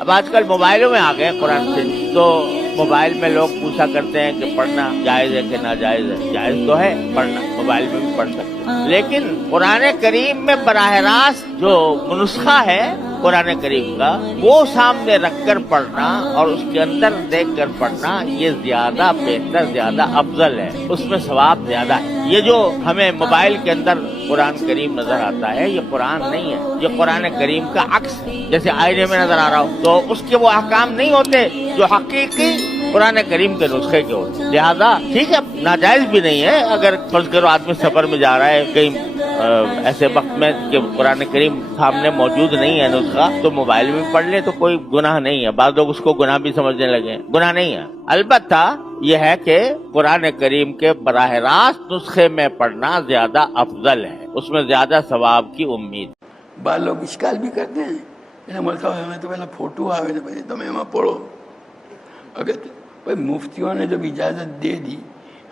اب آج کل موبائلوں میں آ گئے قرآن سے، تو موبائل میں لوگ پوچھا کرتے ہیں کہ پڑھنا جائز ہے کہ ناجائز ہے۔ جائز تو ہے پڑھنا، موبائل میں بھی پڑھ سکتے ہیں، لیکن قرآن کریم میں براہ راست جو نسخہ ہے قرآن کریم کا، وہ سامنے رکھ کر پڑھنا اور اس کے اندر دیکھ کر پڑھنا، یہ زیادہ بہتر، زیادہ افضل ہے، اس میں ثواب زیادہ ہے۔ یہ جو ہمیں موبائل کے اندر قرآن کریم نظر آتا ہے، یہ قرآن نہیں ہے، یہ قرآن کریم کا عکس ہے۔ جیسے آئینے میں نظر آ رہا ہو تو اس کے وہ احکام نہیں ہوتے جو حقیقی قرآن کریم کے نسخے کے ہوتے۔ لہذا ٹھیک ہے، ناجائز بھی نہیں ہے اگر فرض کرو آدمی سفر میں جا رہا ہے کہیں ایسے وقت میں کہ قرآن کریم سامنے موجود نہیں ہے نسخہ، تو موبائل میں پڑھ لے تو کوئی گناہ نہیں ہے۔ بعض لوگ اس کو گناہ بھی سمجھنے لگے ہیں، گناہ نہیں ہے۔ البتہ یہ ہے کہ قرآن کریم کے براہ راست نسخے میں پڑھنا زیادہ افضل ہے، اس میں زیادہ ثواب کی امید۔ بعض لوگ اشکال بھی کرتے ہیں کہ مولوی صاحب ہمیں تو پہلے فوٹو آوے نہ پہلے تمہیں وہاں پڑھو۔ اگر بھائی مفتیوں نے جب اجازت دے دی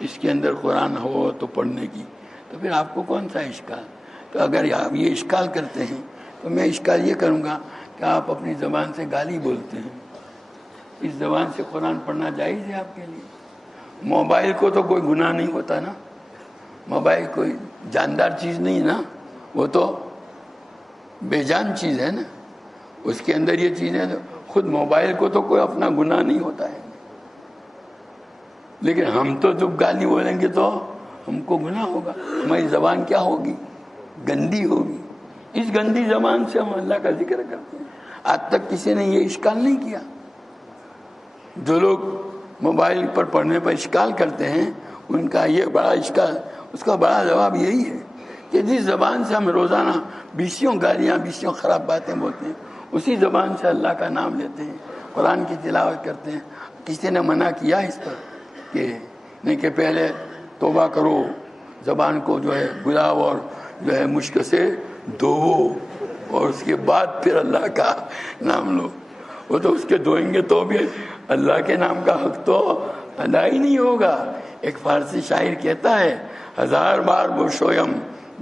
اس کے اندر قرآن ہو تو پڑھنے کی، تو پھر آپ کو کون سا اشکال؟ تو اگر آپ یہ اشکال کرتے ہیں تو میں اشکال یہ کروں گا کہ آپ اپنی زبان سے گالی بولتے ہیں، اس زبان سے قرآن پڑھنا جائز ہے آپ کے لیے؟ موبائل کو تو کوئی گناہ نہیں ہوتا نا، موبائل کوئی جاندار چیز نہیں نا، وہ تو بے جان چیز ہے نا، اس کے اندر یہ چیزیں، خود موبائل کو تو کوئی اپنا گناہ نہیں ہوتا ہے، لیکن ہم تو جب گالی بولیں گے تو ہم کو گناہ ہوگا، ہماری زبان کیا ہوگی؟ گندی ہوگی۔ اس گندی زبان سے ہم اللہ کا ذکر کرتے ہیں۔ آج تک کسی نے یہ اشکال نہیں کیا۔ جو لوگ موبائل پر پڑھنے پر اشکال کرتے ہیں ان کا یہ بڑا اشکال، اس کا بڑا جواب یہی ہے کہ جس زبان سے ہم روزانہ بیسیوں گالیاں، بیسیوں خراب باتیں بولتے ہیں، اسی زبان سے اللہ کا نام لیتے ہیں، قرآن کی تلاوت کرتے ہیں۔ کسی نے منع کیا اس پر کہ نہیں کہ پہلے توبہ کرو، زبان کو جو ہے گلاب اور جو ہے مشک سے دھوو اور اس کے بعد پھر اللہ کا نام لو۔ وہ تو اس کے دھوئیں گے تو بھی اللہ کے نام کا حق تو ادا ہی نہیں ہوگا۔ ایک فارسی شاعر کہتا ہے، 1000 بار بوشویم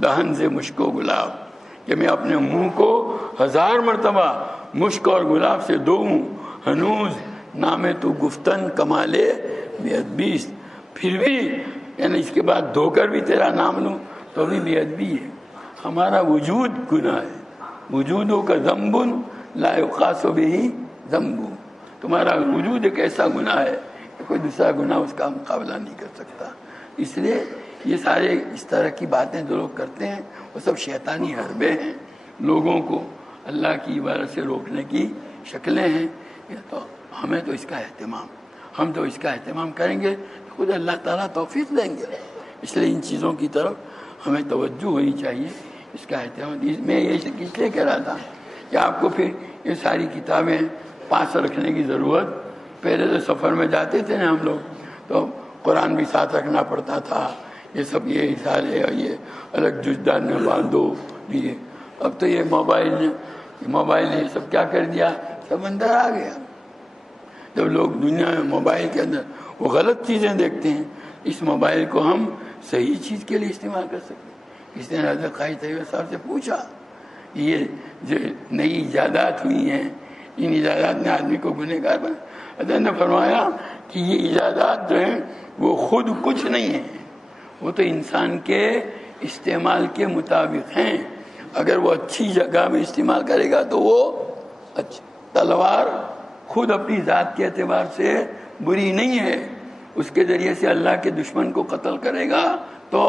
دہن سے مشک و گلاب، کہ میں اپنے منہ کو 1000 مرتبہ مشک اور گلاب سے دھوؤں، ہنوز نام تو گفتن کمالے بے ادبی، پھر بھی یعنی اس کے بعد دھو کر بھی تیرا نام لوں تو بھی بے ادبی ہے۔ ہمارا وجود گناہ ہے، وجودوں کا ذنب لا یقاس بہ ذنب، تمہارا وجود ایک ایسا گناہ ہے کہ کوئی دوسرا گناہ اس کا مقابلہ نہیں کر سکتا۔ اس لیے یہ سارے اس طرح کی باتیں جو لوگ کرتے ہیں وہ سب شیطانی حربے ہیں، لوگوں کو اللہ کی عبادت سے روکنے کی شکلیں ہیں۔ تو ہمیں تو اس کا اہتمام، ہم تو اس کا اہتمام کریں گے تو خود اللہ تعالیٰ توفیق دیں گے۔ اس لیے ان چیزوں کی طرف ہمیں توجہ ہونی چاہیے، اس کا اہتمام۔ میں یہ اس لیے کہہ رہا تھا کہ آپ کو پھر یہ ساری کتابیں پاس رکھنے کی ضرورت، پہلے تو سفر میں جاتے تھے نا ہم لوگ تو قرآن بھی ساتھ رکھنا پڑتا تھا، یہ سب یہ اشارے اور یہ الگ جزدان میں باندھو یہ۔ اب تو یہ موبائل نے سب کیا کر دیا، سب اندر آ گیا۔ جب لوگ دنیا میں موبائل کے اندر وہ غلط چیزیں دیکھتے ہیں، اس موبائل کو ہم صحیح چیز کے لیے استعمال کر سکتے ہیں۔ اس نے حضرت خواجہ طیب صاحب سے پوچھا، یہ جو نئی ایجادات ہوئی ہیں، ان ایجادات نے آدمی کو گنہگار بنا۔ حضرت نے فرمایا کہ یہ ایجادات جو ہیں وہ خود کچھ نہیں ہیں، وہ تو انسان کے استعمال کے مطابق ہیں۔ اگر وہ اچھی جگہ میں استعمال کرے گا تو وہ اچھی، تلوار خود اپنی ذات کے اعتبار سے بری نہیں ہے، اس کے ذریعے سے اللہ کے دشمن کو قتل کرے گا تو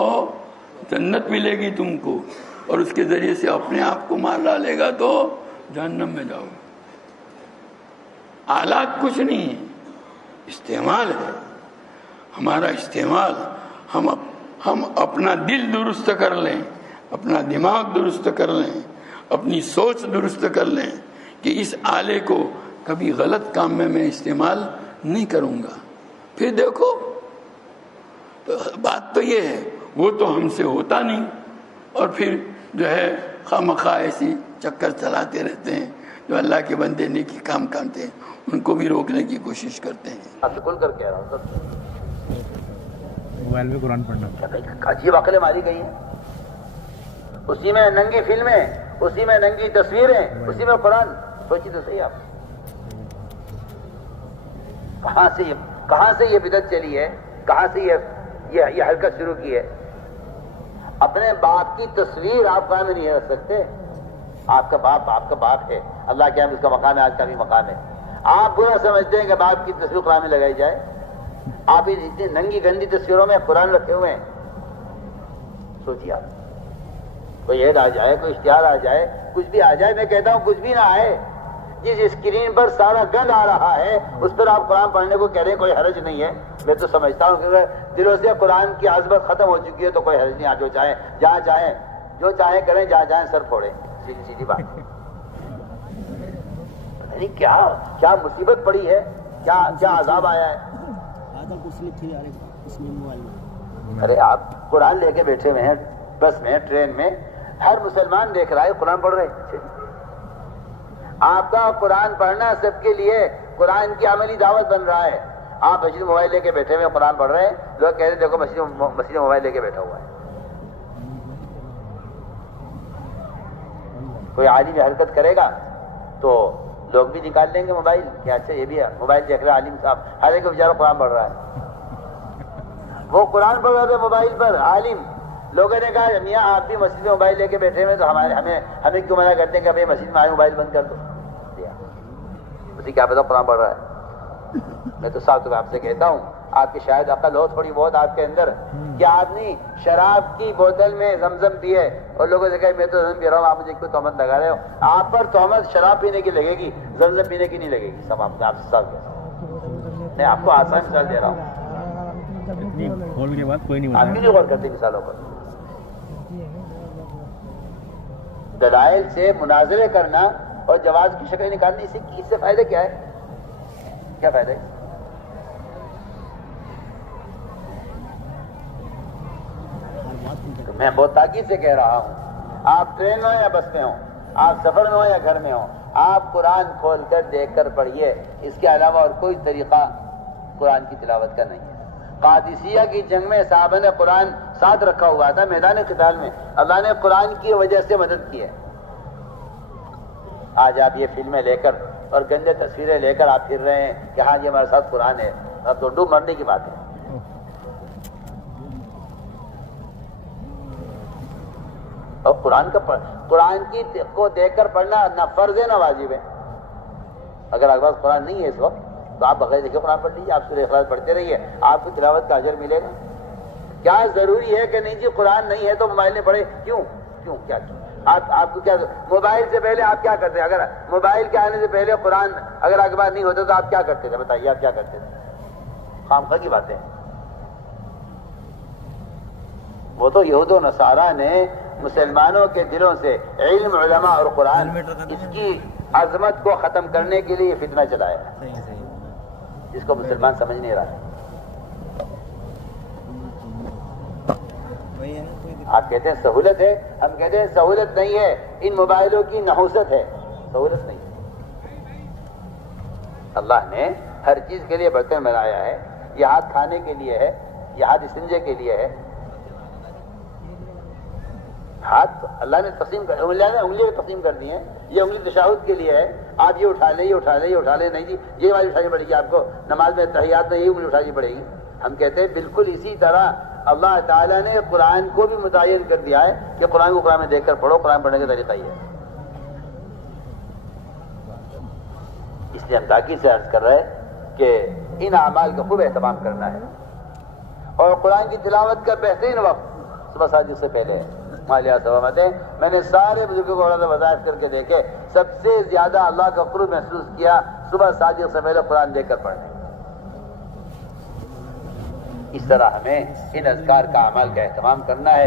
جنت ملے گی تم کو، اور اس کے ذریعے سے اپنے آپ کو مار ڈالے گا تو جہنم میں جاؤ گے۔ آلات کچھ نہیں ہے، استعمال ہے ہمارا استعمال۔ ہم اپنا دل درست کر لیں، اپنا دماغ درست کر لیں، اپنی سوچ درست کر لیں کہ اس آلے کو کبھی غلط کام میں استعمال نہیں کروں گا۔ پھر دیکھو تو بات تو یہ ہے، وہ تو ہم سے ہوتا نہیں، اور پھر جو ہے خواہ ایسی چکر چلاتے رہتے ہیں، جو اللہ کے بندے نیکی کام کرتے ہیں ان کو بھی روکنے کی کوشش کرتے ہیں۔ بالکل کر کہہ رہا ہوں سر، موبائل میں قرآن پڑھنا عجیب عقلیں ماری گئی ہیں، اسی میں ننگی فلمیں، اسی میں ننگی تصویریں، اسی میں قرآن۔ سوچی تو صحیح آپ، کہاں سے یہ بدعت چلی ہے, کہاں سے یہ حرکت شروع کی ہے. اپنے باپ کی تصویر آپ قرآن میں نہیں رکھ سکتے. آپ کا باپ ہے, اللہ کے ہم اس کا مقام ہے, آج کا بھی مقام ہے. آپ برا سمجھتے ہیں کہ باپ کی تصویر قرآن میں لگائی جائے. آپ اتنی ننگی گندی تصویروں میں قرآن رکھے ہوئے ہیں. سوچیے آپ, کوئی ایڈ آ جائے, کوئی اشتہار آ جائے, کچھ بھی آ جائے, میں کہتا ہوں کچھ بھی نہ آئے, جس اسکرین پر سارا گند آ رہا ہے اس پر آپ قرآن پڑھنے کو کہہ رہے ہیں, کوئی حرج نہیں ہے. میں تو سمجھتا ہوں کہ دلوں سے قرآن کی عظمت ختم ہو چکی ہے تو کوئی حرج نہیں. جو چاہیں جہاں چاہیں جو چاہیں کریں, جہاں چاہیں سر پھوڑیں. سیدھی بات. یعنی کیا مصیبت پڑی ہے, کیا عذاب آیا ہے. ارے آپ قرآن لے کے بیٹھے ہوئے ہیں بس میں, ٹرین میں, ہر مسلمان دیکھ رہا ہے قرآن پڑھ رہے ہیں. آپ کا قرآن پڑھنا سب کے لیے قرآن کی عملی دعوت بن رہا ہے. آپ مسجد موبائل لے کے بیٹھے ہوئے قرآن پڑھ رہے ہیں, لوگ کہہ رہے ہیں دیکھو مسجد موبائل لے کے بیٹھا ہوا ہے. کوئی عالم حرکت کرے گا تو لوگ بھی نکال لیں گے موبائل کہ اچھا یہ بھی موبائل دیکھ رہا ہے عالم صاحب. ہر ایک بیچارہ قرآن پڑھ رہا ہے. وہ قرآن پڑھ رہا تھا موبائل پر عالم. لوگوں نے کہا میاں آپ بھی مسجد میں موبائل لے کے بیٹھے ہوئے تو ہمیں کیوں منع کرتے ہیں کہ ابھی مسجد میں آئے موبائل بند کر دو. اسے کیا پتا قرآن پڑھ رہا ہے. میں تو صاحب آپ سے کہتا ہوں, آپ کی شاید عقل ہو تھوڑی بہت آپ کے اندر, کہ آدمی شراب کی بوتل میں زمزم پیے اور لوگوں سے کہے میں تو زمزم پی رہا ہوں, آپ مجھے کیوں تہمت لگا رہے ہو. آپ پر تہمت شراب پینے کی لگے گی, زمزم پینے کی نہیں لگے گی. سب آپ سے سب میں آپ کو آسان مثال دے رہا ہوں. آپ بھی نہیں غور کرتے مثالوں پر. دلائل سے مناظرے کرنا اور جواز کی شکل نکالنے, اس سے فائدہ کیا ہے؟ کیا فائدہ ہے؟ میں بہت تاکید سے کہہ رہا ہوں, آپ ٹرین میں ہو یا بس میں ہو, آپ سفر میں ہو یا گھر میں ہو, آپ قرآن کھول کر دیکھ کر پڑھیے. اس کے علاوہ اور کوئی طریقہ قرآن کی تلاوت کا نہیں ہے. قادسیہ کی جنگ میں صحابہ نے قرآن ساتھ رکھا ہوا تھا, میدان قتال میں اللہ نے قرآن کی وجہ سے مدد کی ہے. آج آپ یہ فلمیں لے کر اور گندے تصویریں لے کر آپ پھر رہے ہیں کہ ہاں یہ ہمارے ساتھ قرآن ہے, اب تو ڈوب مرنے کی بات ہے. اور قرآن کی کو دیکھ کر پڑھنا نہ فرض ہے نہ واجب ہے. اگر آپ کے پاس قرآن نہیں ہے اس وقت تو آپ بغیر دیکھے قرآن پڑھ لیجیے, آپ سورہ اخلاص پڑھتے رہیے, آپ کو تلاوت کا اجر ملے گا. کیا ضروری ہے کہ نہیں جی قرآن نہیں ہے تو موبائل میں پڑھے؟ کیوں کیا آپ کو کیا موبائل سے پہلے آپ کیا کرتے ہیں؟ اگر موبائل کے آنے سے پہلے قرآن اگر آپ کے پاس نہیں ہوتا تو آپ کیا کرتے تھے؟ بتائیے آپ کیا کرتے تھے؟ خامخواہ کی باتیں. وہ تو یہود و نصارہ نے مسلمانوں کے دلوں سے علم, علماء اور قرآن اس کی عظمت کو ختم کرنے کے لیے فتنہ چلایا, جس کو مسلمان سمجھ نہیں رہا. آپ کہتے ہیں سہولت ہے, ہم کہتے ہیں سہولت نہیں ہے, ان موبائلوں کی نحوست ہے, سہولت نہیں. اللہ نے ہر چیز کے لیے برتن بنایا ہے. یہ ہاتھ کھانے کے لیے ہے, یہ ہاتھ استنجے کے لیے ہے. ہاتھ اللہ نے انگلیاں تقسیم کر دی ہیں. یہ انگلی تشہد کے لیے ہے, آپ یہ اٹھا لیں, یہ اٹھا لیں, یہ اٹھا لیں, نہیں جی یہ والی اٹھانی پڑے گی آپ کو, نماز میں تحیات میں یہ انگلی اٹھانی پڑے گی. ہم کہتے ہیں بالکل اسی طرح اللہ تعالیٰ نے قرآن کو بھی متعین کر دیا ہے کہ قرآن کو قرآن میں دیکھ کر پڑھو. قرآن پڑھنے کا طریقہ یہ ہے. اس لیے ہم تاکید سے عرض کر رہے ہیں کہ ان اعمال کا خوب اہتمام کرنا ہے. اور قرآن کی تلاوت کا بہترین وقت صبح ساجد سے پہلے ہے. میں نے سارے بزرگوں کو وضاحت کر کے دیکھے, سب سے زیادہ اللہ کا قرب محسوس کیا صبح ساجد سے پہلے قرآن دیکھ کر پڑھنے. اس طرح ہمیں ان اذکار کا عمل کا اہتمام کرنا ہے.